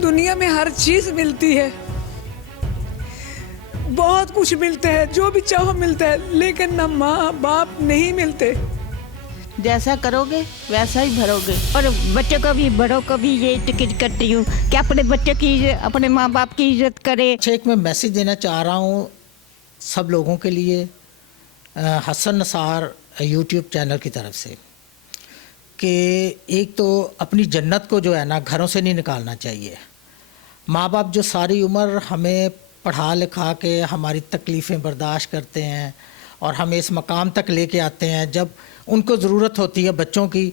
दुनिया में हर चीज़ मिलती है, बहुत कुछ मिलता है, जो भी चाहो मिलता है, लेकिन ना माँ बाप नहीं मिलते। जैसा करोगे वैसा ही भरोगे। और बच्चों को भी बड़ों को भी ये टिकट करती हूँ कि अपने बच्चों की अपने माँ बाप की इज्जत करे। एक मैं मैसेज देना चाह रहा हूँ सब लोगों के लिए, हसन नसार यूट्यूब चैनल की तरफ से, कि एक तो अपनी जन्नत को जो है ना घरों से नहीं निकालना चाहिए। माँ बाप जो सारी उम्र हमें पढ़ा लिखा के हमारी तकलीफ़ें बर्दाश्त करते हैं और हमें इस मकाम तक लेके आते हैं, जब उनको ज़रूरत होती है बच्चों की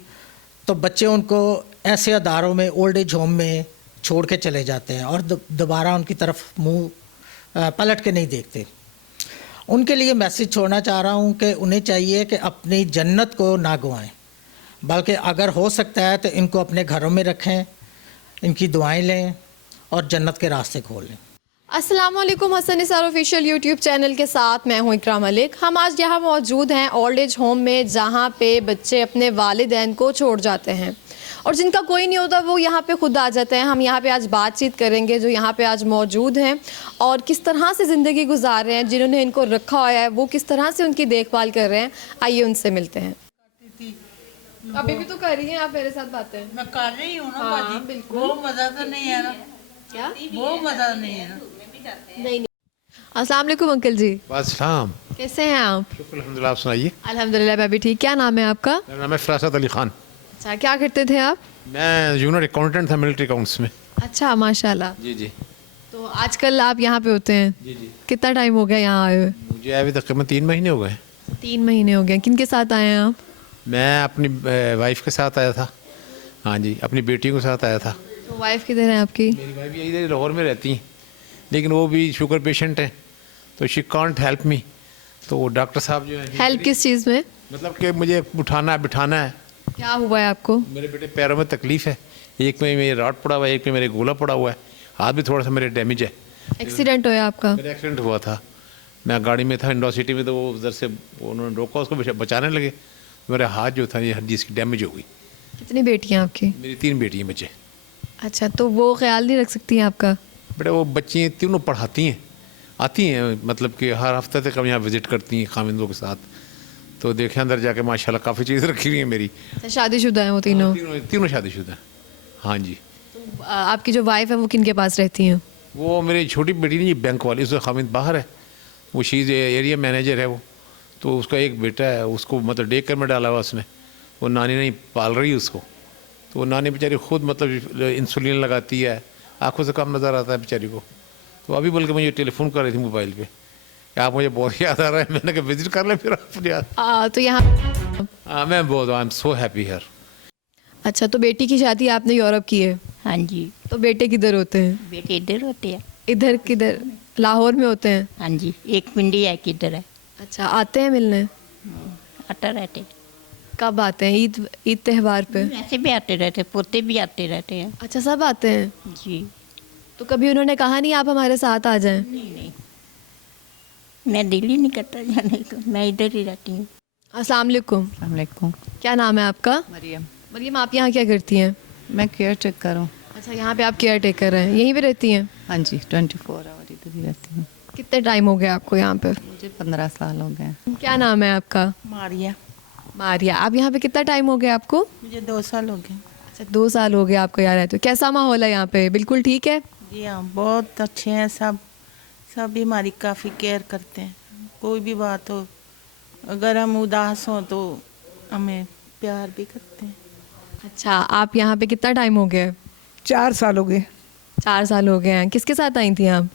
तो बच्चे उनको ऐसे अदारों में, ओल्ड एज होम में छोड़ के चले जाते हैं और दोबारा उनकी तरफ मुंह पलट के नहीं देखते। उनके लिए मैसेज छोड़ना चाह रहा हूँ कि उन्हें चाहिए कि अपनी जन्नत को ना गंवाएं, बल्कि अगर हो सकता है तो इनको अपने घरों में रखें, इनकी दुआएं लें और जन्नत के रास्ते खोलें। अस्सलाम वालेकुम, Hasan Nisar official YouTube channel के साथ मैं हूं इकरा मलिक। हम आज यहाँ मौजूद हैं ओल्ड एज होम में, जहाँ पे बच्चे अपने वालिदैन को छोड़ जाते हैं और जिनका कोई नहीं होता वो यहाँ पे खुद आ जाते हैं। हम यहाँ पे आज बातचीत करेंगे जो यहाँ पे आज मौजूद हैं और किस तरह से ज़िंदगी गुजार रहे हैं, जिन्होंने इनको रखा हुआ है वो किस तरह से उनकी देखभाल कर रहे हैं। आइए उनसे मिलते हैं। अभी भी तो कर रही हैं आप मेरे साथ बातें? मैं कर रही हूँ ना बाजी। बिल्कुल। वो मज़ा तो नहीं है ना। क्या? वो मज़ा नहीं है ना। नहीं। अस्सलाम वालेकुम अंकल जी। वालेकुम। कैसे हैं आप? शुक्र अल्हम्दुलिल्लाह, आप सुनाइए। अल्हम्दुलिल्लाह मैं भी ठीक। क्या नाम है आपका? मेरा नाम है फरासत अली खान। अच्छा, क्या करते थे आप? मैं जूनियर अकाउंटेंट था मिलिट्री अकाउंट्स में। अच्छा, माशाल्लाह। जी जी तो आजकल आप यहाँ पे होते हैं? जी जी। कितना टाइम हो गया यहाँ आए हुए? मुझे अभी तकरीबन 3 महीने हो गए। 3 महीने हो गए। किन के साथ आए हैं आप? मैं अपनी वाइफ के साथ आया था। हाँ जी, अपनी बेटियों के साथ आया था। तो वाइफ किधर है आपकी? मेरी वाइफ भी इधर लाहौर में रहती हैं, लेकिन वो भी शुगर पेशेंट हैं तो शी कांट हेल्प मी। तो वो डॉक्टर साहब जो है, हेल्प किस चीज़ में? मतलब कि मुझे उठाना है बिठाना है। क्या हुआ है आपको? मेरे बेटे पैरों में तकलीफ़ है, एक में मेरे राड पड़ा हुआ है, एक में मेरे गोला पड़ा हुआ है, हाथ भी थोड़ा सा मेरे डैमेज है। एक्सीडेंट हुआ आपका? मेरा एक्सीडेंट हुआ था, मैं गाड़ी में था इंडो सिटी में, तो वो उधर से उन्होंने रोका, उसको बचाने लगे, मेरा हाथ जो था ये हड्डी इसकी डैमेज हो गई। कितनी बेटियाँ आपकी? मेरी 3 बेटियाँ बच्चे। अच्छा, तो वो ख्याल नहीं रख सकती हैं आपका? बेटा वो बच्ची तीनों पढ़ाती हैं, आती हैं, मतलब कि हर हफ्ते तक हम यहाँ विज़िट करती हैं खामिंदों के साथ। तो देखें अंदर जाके माशाल्लाह काफ़ी चीज़ें रखी हुई हैं मेरी। अच्छा, शादीशुदा हैं वो तीनों? तीनों शादीशुदा हैं। हाँ जी। तो आपकी जो वाइफ है वो किन के पास रहती हैं? वो मेरी छोटी बेटी नहीं, बैंक वाली, उसका खामिद बाहर है, वो शीज़ एरिया मैनेजर है वो। तो उसका एक बेटा है, उसको मतलब डे केयर में डाला हुआ उसने, वो नानी नहीं पाल रही उसको। तो वो नानी बेचारी खुद मतलब इंसुलिन लगाती है, आंखों से कम नज़र आता है बेचारी को। तो अभी बल्कि मुझे टेलीफोन कर रही थी मोबाइल पे कि आप मुझे बहुत याद आ रहा है, मैंने कहा विजिट कर ले फिर आप याद। तो यहाँ मैं बहुत I am so happy here. अच्छा, तो बेटी की शादी आपने यूरोप की है? हाँ जी। तो बेटे किधर होते हैं? बेटे इधर होते हैं। इधर किधर? लाहौर में होते हैं? हाँ जी, एक पिंडी है किधर है। अच्छा, आते हैं मिलने? आते रहते। कब आते हैं? ईद त्यौहार पे? ऐसे भी आते रहते, पोते भी आते रहते हैं। अच्छा, सब आते हैं। जी। तो कभी उन्होंने कहा नहीं आप हमारे साथ आ जाएं? नहीं, मैं दिल ही नहीं करता जाने को, मैं इधर ही रहती हूँ। अस्सलाम वालेकुम। अस्सलाम वालेकुम। क्या नाम है आपका? मरियम। मरियम, आप यहाँ क्या करती हैं? मैं केयर टेकर हूँ। अच्छा, यहाँ पे आप केयर टेकर हैं, यहीं पे रहती हैं? हाँ जी, 24 आवर इधर ही रहती हूँ। कितने टाइम हो गया आपको यहाँ पे? मुझे 15 साल हो गए। क्या नाम है आपका? मारिया। मारिया। आप यहाँ पे कितना टाइम हो गया आपको? मुझे 2 साल हो गए। अच्छा, 2 साल हो गए आपको यहाँ रहते हो। कैसा माहौल है यहाँ पे? बिल्कुल ठीक है? जी हाँ, बहुत अच्छे हैं सब। सब भी हमारी काफ़ी केयर करते हैं। कोई भी बात हो, अगर हम उदास हों तो हमें प्यार भी करते हैं। अच्छा, आप यहाँ पे कितना टाइम हो गया? 4 साल हो गए। 4 साल हो गए हैं। किसके साथ आई थी आप?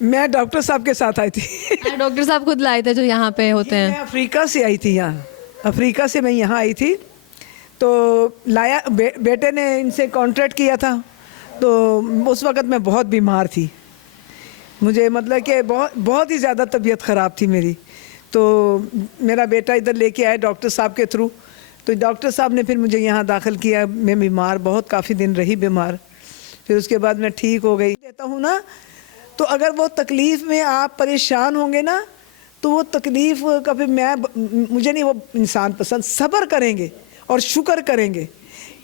मैं डॉक्टर साहब के साथ आई थी। डॉक्टर साहब खुद लाए थे जो यहाँ पे होते मैं हैं? अफ्रीका से आई थी यहाँ, अफ्रीका से मैं यहाँ आई थी। तो लाया बेटे ने इनसे कॉन्ट्रैक्ट किया था। तो उस वक़्त मैं बहुत बीमार थी, मुझे मतलब कि बहुत ही ज़्यादा तबीयत ख़राब थी मेरी। तो मेरा बेटा इधर लेके आया डॉक्टर साहब के थ्रू। तो डॉक्टर साहब ने फिर मुझे यहाँ दाखिल किया। मैं बीमार बहुत काफ़ी दिन रही बीमार, फिर उसके बाद मैं ठीक हो गई। कहता हूँ ना, तो अगर वो तकलीफ़ में आप परेशान होंगे ना, तो वो तकलीफ़ कभी मुझे नहीं वो इंसान पसंद। सब्र करेंगे और शुक्र करेंगे।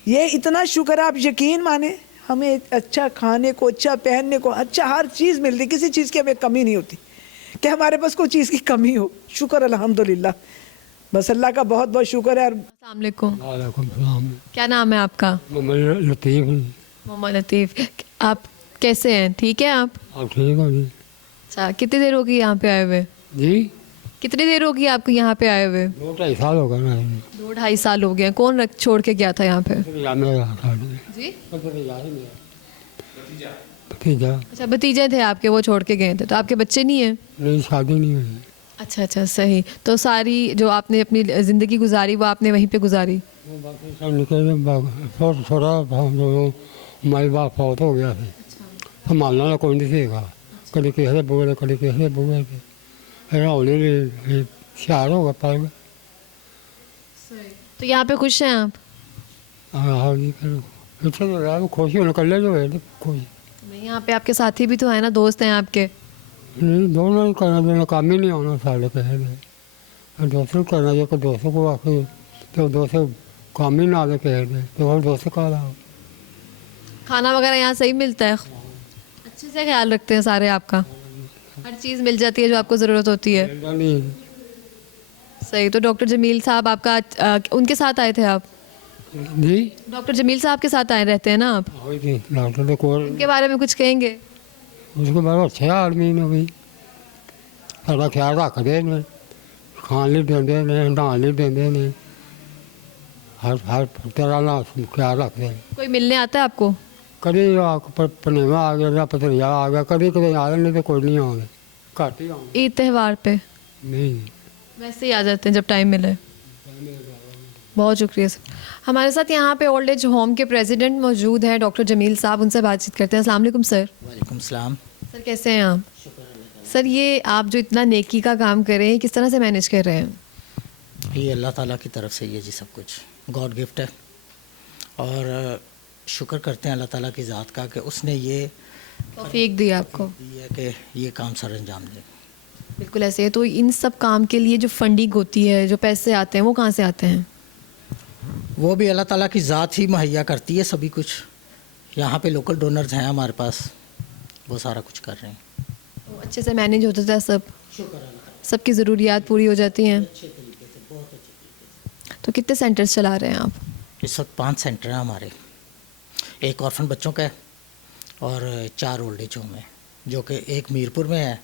ये इतना शुक्र आप यकीन माने, हमें अच्छा खाने को, अच्छा पहनने को, अच्छा हर चीज़ मिलती, किसी चीज़ की हमें कमी नहीं होती कि हमारे पास कोई चीज़ की कमी हो। शुक्र अल्हम्दुलिल्लाह, बस अल्लाह का बहुत बहुत शुक्र है। अस्सलाम वालेकुम। वालेकुम सलाम। क्या नाम है आपका? मोहम्मद लतीफ़। मोहम्मद लतीफ़। आप कैसे हैं? ठीक है आप? आप ठीक हो जी? अच्छा, कितनी देर होगी यहाँ पे आए हुए? जी कितनी देर होगी आपको यहाँ पे आए हुए? 2-2.5 साल हो गए ना। 2-2.5 साल हो गए हैं। कौन छोड़ के गया था यहाँ पे? जी? भतीजा। अच्छा, भतीजे थे आपके, वो छोड़ के गए थे। तो आपके बच्चे नहीं हैं? नहीं, शादी नहीं हुई। अच्छा अच्छा, सही। तो सारी जो आपने अपनी ज़िंदगी गुजारी वो आपने वहीं पे गुजारी? सब निकले थोड़ा माई बाप फौत हो गया था, संभालना कोई नहीं सीखा, कभी किसी ने बुए कभी किसी ने बुए फिर हौली होशियार हो गया पाए में। तो यहाँ पे खुश हैं आप? हाँ जी, फिर तो रहा खुशी होने कर ले जो है खुश नहीं, यहाँ पे आपके साथी भी तो है ना, दोस्त हैं आपके? नहीं, दोनों ही करना देना काम ही नहीं होना साले कहे दे दोस्तों करना जो दोस्तों को आखिर तो दोस्तों काम ही ना दे कहे दे तो और दोस्त का रहा। खाना वगैरह यहाँ सही मिलता है? अच्छे से ख्याल रखते हैं सारे आपका? हर चीज़ मिल जाती है जो आपको ज़रूरत होती है? नहीं सही। तो डॉक्टर जमील साहब आपका उनके साथ आए थे आप? जी डॉक्टर जमील साहब के साथ आए रहते हैं ना आप? वही थी डॉक्टर ने कोई उनके बारे में कुछ कहेंगे? उसके बाद अच्छे आदमी ने भी सारा ख्याल रखते ने, खान नहीं देंगे ने, नहान नहीं देंगे ने, हर तरह का ख्याल रखते हैं। कोई मिलने आता है आपको? कभी पनेवा आ गया, पथरिया आ गया, कभी कभी आ नहीं तो कोई नहीं आगे, घट ही आगे। ईद त्यौहार पे? नहीं वैसे ही आ जाते हैं जब टाइम मिले। बहुत शुक्रिया सर। हमारे साथ यहाँ पे ओल्ड एज होम के प्रेसिडेंट मौजूद हैं, डॉक्टर जमील साहब, उनसे बातचीत करते हैं। अस्सलाम वालेकुम सर। वालेकुम सलाम। सर कैसे हैं आप? सर ये आप जो इतना नेकी का काम कर रहे हैं, किस तरह से मैनेज कर रहे हैं? ये अल्लाह ताला की तरफ से ये जी सब कुछ गॉड गिफ्ट है और शुक्र करते हैं अल्लाह ताला की ज़ात का कि उसने ये तौफीक दी आपको। दी है कि ये काम सर अंजाम दें। बिल्कुल ऐसे है। तो इन सब काम के लिए जो फंडिंग होती है, जो पैसे आते हैं, वो कहाँ से आते हैं? वो भी अल्लाह ताला की ज़ात ही मुहैया करती है सभी कुछ। यहाँ पे लोकल डोनर्स हैं हमारे पास, वो सारा कुछ कर रहे हैं। तो अच्छे से मैनेज होता है सब? सबकी ज़रूरियात पूरी हो जाती हैं? तो कितने सेंटर्स चला रहे हैं आप? इस वक्त 5 सेंटर हैं हमारे। एक ऑर्फन बच्चों का है और 4 ओल्ड एज होम है, जो कि एक मीरपुर में है,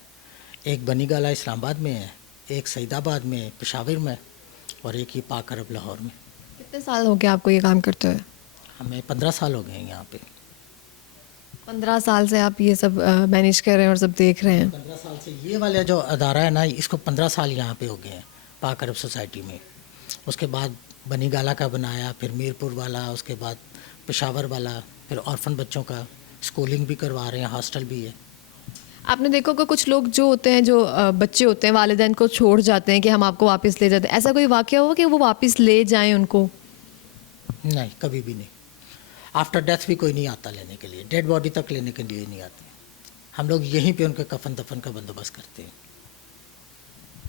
एक बनीगाला इस्लामाबाद में है, एक सईदाबाद में, पेशावर में और एक ही पाक अरब लाहौर में। कितने साल हो गए आपको ये काम करते हुए? हमें 15 साल हो गए हैं यहाँ पे। 15 साल से आप ये सब मैनेज कर रहे हैं और सब देख रहे हैं? 15 साल से ये वाला जो अदारा है ना, इसको 15 साल यहाँ पे हो गए हैं पाक अरब सोसाइटी में। उसके बाद बनीगाला का बनाया, फिर मीरपुर वाला, उसके बाद पेशावर वाला, फिर ऑर्फन बच्चों का स्कूलिंग भी करवा रहे हैं, हॉस्टल भी है। आपने देखो कि कुछ लोग जो होते हैं, जो बच्चे होते हैं, वालिदैन को छोड़ जाते हैं कि हम आपको वापस ले जाते हैं। ऐसा कोई वाक़या हुआ कि वो वापस ले जाएं उनको? नहीं, कभी भी नहीं। आफ्टर डेथ भी कोई नहीं आता लेने के लिए, डेड बॉडी तक लेने के लिए नहीं आते। हम लोग यहीं पे उनके कफन दफन का बंदोबस्त करते हैं।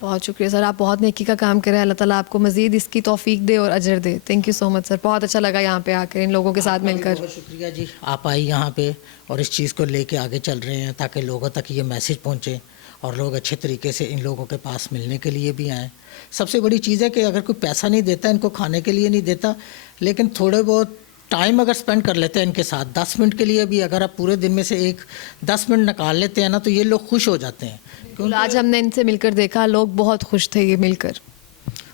बहुत शुक्रिया सर, आप बहुत नेकी का काम करें। अल्लाह ताला आपको मज़ीद इसकी तौफीक दे और अजर दे। Thank you so much sir, बहुत अच्छा लगा यहाँ पे आकर इन लोगों के साथ मिलकर। बहुत शुक्रिया जी, आप आई यहाँ पे और इस चीज़ को लेके आगे चल रहे हैं ताकि लोगों तक ये मैसेज पहुँचे और लोग अच्छे तरीके से इन लोगों के पास मिलने के लिए भी आएँ। सबसे बड़ी चीज़ है कि अगर कोई पैसा नहीं देता, इनको खाने के लिए नहीं देता, लेकिन थोड़े बहुत टाइम अगर स्पेंड कर लेते हैं इनके साथ, 10 मिनट के लिए भी अगर आप पूरे दिन में से 10 मिनट निकाल लेते हैं ना, तो ये लोग खुश हो जाते हैं। आज हमने इनसे मिलकर देखा, लोग बहुत खुश थे ये मिलकर।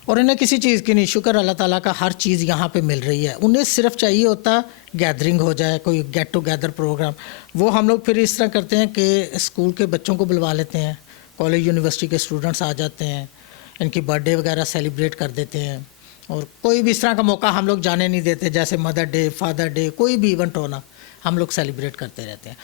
और इन्हें किसी चीज़ की नहीं, शुक्र अल्लाह ताला का, हर चीज़ यहाँ पे मिल रही है। उन्हें सिर्फ चाहिए होता गैदरिंग हो जाए, कोई गेट टुगेदर प्रोग्राम। वो हम लोग फिर इस तरह करते हैं कि स्कूल के बच्चों को बुलवा लेते हैं, कॉलेज यूनिवर्सिटी के स्टूडेंट्स आ जाते हैं, इनकी बर्थडे वगैरह सेलिब्रेट कर देते हैं। और कोई भी इस तरह का मौका हम लोग जाने नहीं देते, जैसे मदर डे, फादर डे, कोई भी इवेंट होना हम लोग सेलिब्रेट करते रहते हैं।